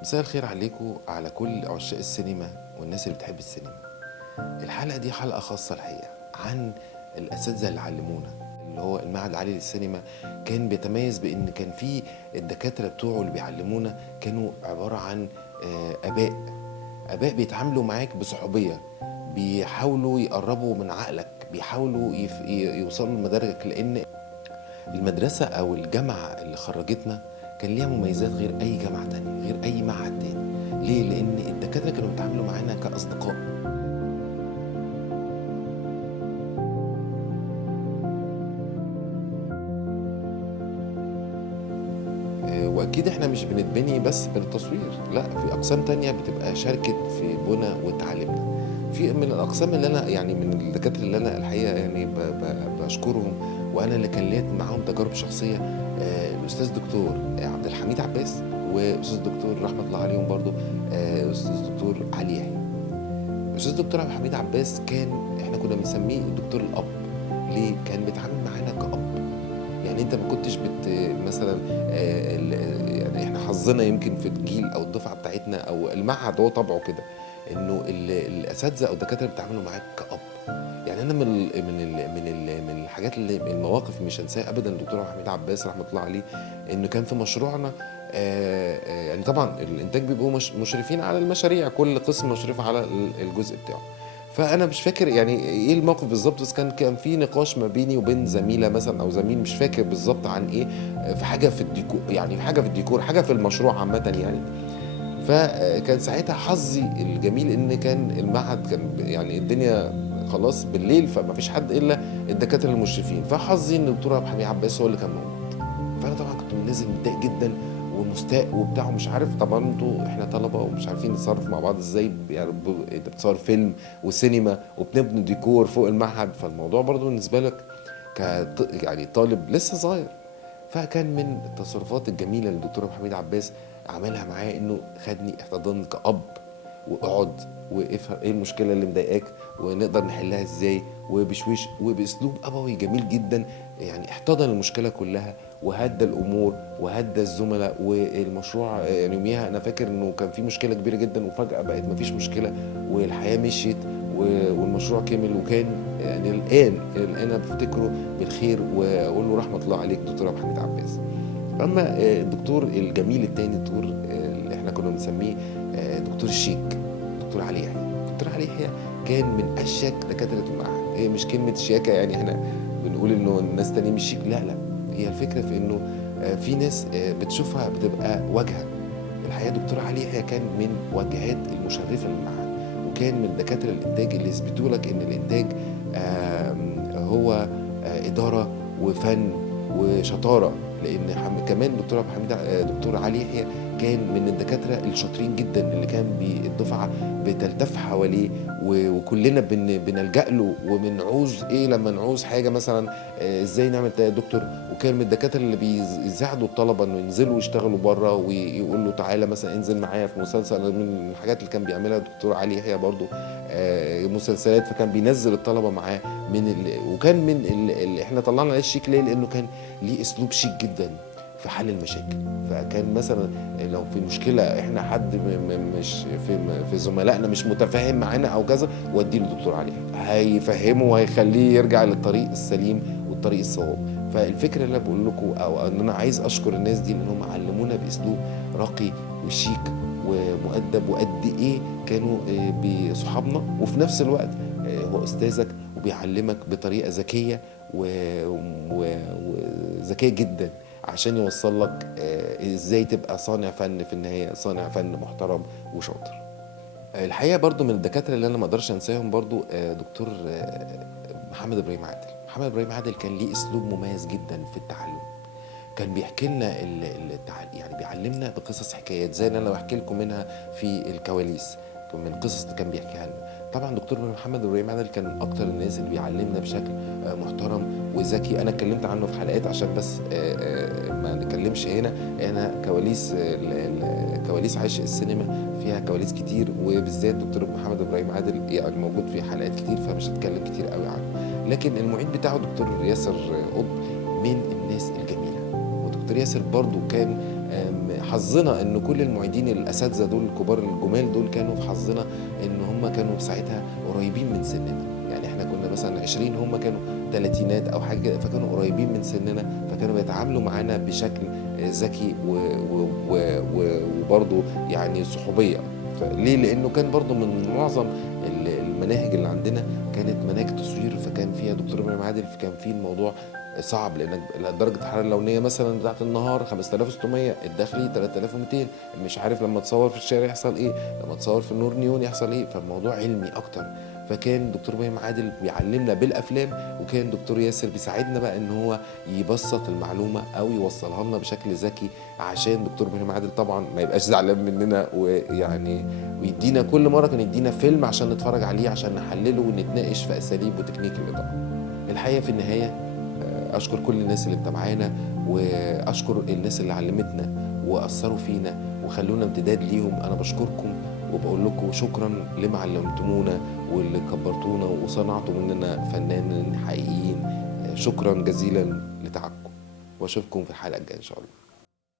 مساء الخير عليكم على كل عشاق السينما والناس اللي بتحب السينما. الحلقة دي حلقة خاصة الحقيقة عن الأساتذة اللي علمونا، اللي هو المعهد العالي للسينما. كان بيتميز بإن كان في الدكاترة بتوعه اللي بيعلمونا كانوا عبارة عن آباء بيتعاملوا معاك بصحوبية، بيحاولوا يقربوا من عقلك، بيحاولوا يوصلوا لمدارجك، لأن المدرسة أو الجامعة اللي خرجتنا كان ليها مميزات غير أي جامعة تانية، غير أي معهد تاني. ليه؟ لأن الدكاترة كانوا بيتعاملوا معانا كأصدقاء. وأكيد إحنا مش بنتبني بس بالتصوير، لا، في أقسام تانية بتبقى شاركت في بنى وتعليمنا. في من الأقسام اللي أنا يعني من الدكاترة اللي أنا الحقيقة يعني بشكرهم، وأنا اللي كان ليا معاهم تجارب شخصية، الأستاذ دكتور عبد الحميد عباس، وأستاذ دكتور رحمة الله عليهم برضو أستاذ دكتور علي يحيى. الأستاذ دكتور عبد الحميد عباس إحنا كنا بنسميه الدكتور الأب. ليه؟ كان بيتعامل معانا كأب. يعني انت ما كنتش مثلا يعني احنا حظنا يمكن في الجيل او الدفعه بتاعتنا او المعهد هو طبعه كده، انه الاساتذه او الدكاتره بيتعاملوا معاك كأب. يعني انا من الحاجات اللي المواقف اللي مش هنساها ابدا الدكتور حميد عباس رحمه الله عليه، انه كان في مشروعنا يعني طبعا الانتاج بيبقوا مشرفين على المشاريع، كل قسم مشرف على الجزء بتاعه. فانا مش فاكر يعني ايه الموقف بالظبط، بس كان في نقاش ما بيني وبين زميله مثلا او زميل، مش فاكر بالظبط عن ايه، في حاجه في الديكور، يعني حاجه في الديكور، حاجه في المشروع عامه يعني. فكان ساعتها حظي الجميل ان كان المعهد كان يعني الدنيا خلاص بالليل، فما فيش حد الا الدكاتره المشرفين، فحظي ان الدكتور عبد الحميد عباس هو اللي كان موجود. فانا طبعا كنت نازل متضايق جدا ومستاء وبتاع ومش عارف، طبعا انتوا احنا طلبه ومش عارفين نتصرف مع بعض ازاي، يعني انت بتصور فيلم وسينما وبنبني ديكور فوق المعهد، فالموضوع برضو بالنسبه لك يعني طالب لسه صغير. فكان من التصرفات الجميله اللي الدكتور محمد عباس عملها معايا انه خدني احتضن كأب، واقعد وافهم ايه المشكله اللي مضايقاك ونقدر نحلها ازاي، وبشويش وباسلوب ابوي جميل جدا. يعني احتضن المشكله كلها وهدى الامور وهدى الزملاء والمشروع. يعني يوميها انا فاكر انه كان في مشكله كبيره جدا وفجاه بقت مفيش مشكله والحياه مشيت والمشروع كمل، وكان يعني الان انا بفتكره بالخير واقول له رحمه الله عليك دكتور عبد الحميد عباس. اما الدكتور الجميل التاني، الدكتور اللي احنا كنا بنسميه دكتور الشيك، دكتور علي يحيى. دكتور علي يحيى كان من اشيك دكاتره المعهد. هي مش كلمه شياكه يعني احنا بنقول انه الناس تانية مش شيك، لا لا، هي الفكره في انه في ناس بتشوفها بتبقى واجهه. الحقيقه دكتور علي يحيى كان من واجهات المشرفه للمعهد، وكان من دكاتره الانتاج اللي يثبتوا لك ان الانتاج هو اداره وفن وشطاره. لان كمان دكتور عبد الحميد دكتور علي يحيى كان من الدكاتره الشاطرين جدا اللي كان الدفعه بتلتف حواليه، وكلنا بنلجأ له وبنعوز ايه لما نعوز حاجه مثلا، ازاي نعمل يا دكتور. وكان من الدكاتره اللي بيساعدوا الطلبه انه ينزلوا يشتغلوا بره، ويقول له تعالى مثلا انزل معايا في مسلسل. من الحاجات اللي كان بيعملها الدكتور علي يحيى برضو مسلسلات، فكان بينزل الطلبه معاه وكان من اللي احنا طلعنا عليه الشيك. ليه؟ لانه كان ليه اسلوب شيك جدا في حل المشاكل. فكان مثلا لو في مشكله احنا حد مش في زملائنا مش متفاهم معانا او كذا، ودي للدكتور علي هيفهمه وهيخليه يرجع للطريق السليم والطريق الصواب. فالفكره اللي انا بقول لكم او ان انا عايز اشكر الناس دي لانهم علمونا باسلوب راقي وشيك ومؤدب، وقد ايه كانوا بصحابنا، وفي نفس الوقت هو استاذك وبيعلمك بطريقه ذكيه وذكيه جدا عشان يوصل لك ازاي تبقى صانع فن، في النهايه صانع فن محترم وشاطر. الحقيقه برضو من الدكاتره اللي انا ما اقدرش انساهم برضو دكتور محمد ابراهيم عادل. محمد ابراهيم عادل كان ليه اسلوب مميز جدا في التعلم. كان بيحكي لنا يعني بيعلمنا بقصص حكايات زي اللي انا بحكي لكم منها في الكواليس، من قصص اللي كان بيحكيها لنا. طبعا دكتور محمد ابراهيم عادل كان من اكتر الناس اللي بيعلمنا بشكل محترم وذكي. انا اتكلمت عنه في حلقات عشان بس ما نتكلمش هنا. انا كواليس عشق السينما فيها كواليس كتير، وبالذات دكتور محمد ابراهيم عادل يعني موجود في حلقات كتير، فمش هتكلم كتير قوي عنه. لكن المعيد بتاعه دكتور ياسر قطب من الناس الجميله. ودكتور ياسر برضو كان حظنا إن كل المعيدين الأساتذة دول الكبار الجُمال دول كانوا في حظنا إن هم كانوا ساعتها قريبين من سننا، يعني إحنا كنا مثلًا 20 هم كانوا تلاتينات أو حاجة كده، فكانوا قريبين من سننا، فكانوا بيتعاملوا معانا بشكل ذكي و و و و وبرضه يعني صحوبية. فليه؟ لإنه كان برضه من معظم المناهج اللي عندنا كانت مناهج تصوير، فكان فيها دكتور إبراهيم عادل، فكان في الموضوع صعب لإنك درجة الحرارة اللونية مثلًا بتاعة النهار 5600، الداخلي 3200، مش عارف لمّا تصوّر في الشارع يحصل إيه، لمّا تصوّر في النور نيون يحصل إيه، فالموضوع علمي أكتر. فكان دكتور إبراهيم عادل بيعلّمنا بالأفلام، وكان دكتور ياسر بيساعدنا بقى إن هو يبسّط المعلومة أو يوصّلها لنا بشكل ذكي، عشان دكتور إبراهيم عادل طبعًا ما يبقاش زعلان مننا، ويعني ويدّينا كل مرّة كان يدّينا فيلم عشان نتفرّج عليه عشان نحلّله ونتناقش في أساليب وتكنيك الإضاءة. الحقيقة في النهاية أشكر كل الناس اللي متابعانا، وأشكر الناس اللي علّمتنا وأثّروا فينا وخلّونا امتداد ليهم. أنا باشكركم وباقول لكم شكرًا لما علّمتمونا واللي كبّرتونا وصنعتوا مننا فنانين حقيقيين. شكرًا جزيلًا لتعبكم، وأشوفكم في الحلقة الجاية إن شاء الله.